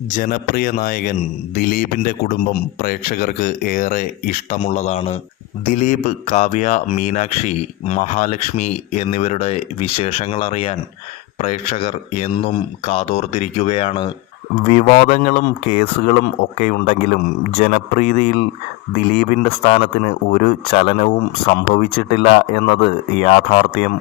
ജനപ്രിയ നായകൻ ദിലീപിന്റെ കുടുംബം പ്രേക്ഷകർക്ക് ഏറെ ഇഷ്ടമുള്ളതാണ്. ദിലീപ് കാവ്യ മീനാക്ഷി മഹാലക്ഷ്മി എന്നിവരുടെ വിശേഷങ്ങൾ അറിയാൻ പ്രേക്ഷകർ എന്നും കാതോർത്തിരിക്കുകയാണ്. വിവാദങ്ങളും കേസുകളും ഒക്കെ ഉണ്ടെങ്കിലും ജനപ്രീതിയിൽ ദിലീപിന്റെ സ്ഥാനത്തിന് ഒരു ചലനവും സംഭവിച്ചിട്ടില്ല എന്നത് യാഥാർത്ഥ്യം.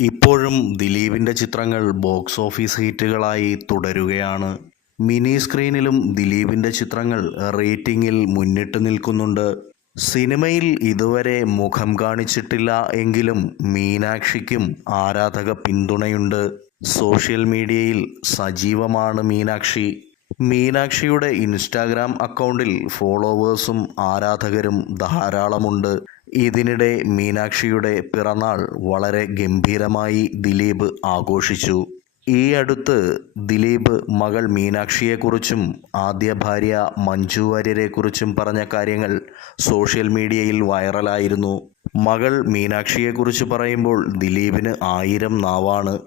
ഇപ്പോഴും ദിലീപിന്റെ ചിത്രങ്ങൾ ബോക്സ് ഓഫീസ് ഹിറ്റുകളായി തുടരുകയാണ്. മിനി സ്ക്രീനിലും ദിലീപിന്റെ ചിത്രങ്ങൾ റേറ്റിംഗിൽ മുന്നിട്ട് നിൽക്കുന്നുണ്ട്. സിനിമയിൽ ഇതുവരെ മുഖം കാണിച്ചിട്ടില്ല എങ്കിലും മീനാക്ഷിക്കും ആരാധക പിന്തുണയുണ്ട്. സോഷ്യൽ മീഡിയയിൽ സജീവമാണ് മീനാക്ഷി. മീനാക്ഷിയുടെ ഇൻസ്റ്റാഗ്രാം അക്കൗണ്ടിൽ ഫോളോവേഴ്സും ആരാധകരും ധാരാളമുണ്ട്. ഇതിനിടെ മീനാക്ഷിയുടെ പിറന്നാൾ വളരെ ഗംഭീരമായി ദിലീപ് ആഘോഷിച്ചു. ഈ അടുത്ത് ദിലീപ് മകൾ മീനാക്ഷിയെക്കുറിച്ചും ആദ്യ ഭാര്യ മഞ്ജു വാര്യരെക്കുറിച്ചും പറഞ്ഞ കാര്യങ്ങൾ സോഷ്യൽ മീഡിയയിൽ വൈറലായിരുന്നു. മകൾ മീനാക്ഷിയെക്കുറിച്ച് പറയുമ്പോൾ ദിലീപിന് ആയിരം നാവാണ്.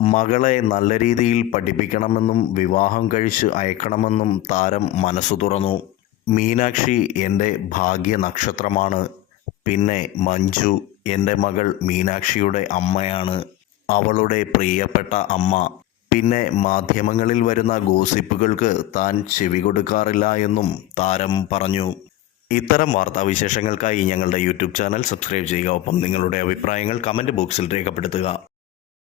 മകളെ നല്ല രീതിയിൽ പഠിപ്പിക്കണമെന്നും വിവാഹം കഴിച്ച് അയക്കണമെന്നും താരം മനസ്സു തുറന്നു. മീനാക്ഷി എന്റെ ഭാഗ്യ നക്ഷത്രമാണ്. പിന്നെ മഞ്ജു എന്റെ മകൾ മീനാക്ഷിയുടെ അമ്മയാണ്. അവളുടെ പ്രിയപ്പെട്ട അമ്മ. പിന്നെ മാധ്യമങ്ങളിൽ വരുന്ന ഗോസിപ്പുകൾക്ക് താൻ ചെവി കൊടുക്കാറില്ല എന്നും താരം പറഞ്ഞു. ഇത്തരം വാർത്താവിശേഷങ്ങൾക്കായി ഞങ്ങളുടെ യൂട്യൂബ് ചാനൽ സബ്സ്ക്രൈബ് ചെയ്യുക. ഒപ്പം നിങ്ങളുടെ അഭിപ്രായങ്ങൾ കമന്റ് ബോക്സിൽ രേഖപ്പെടുത്തുക.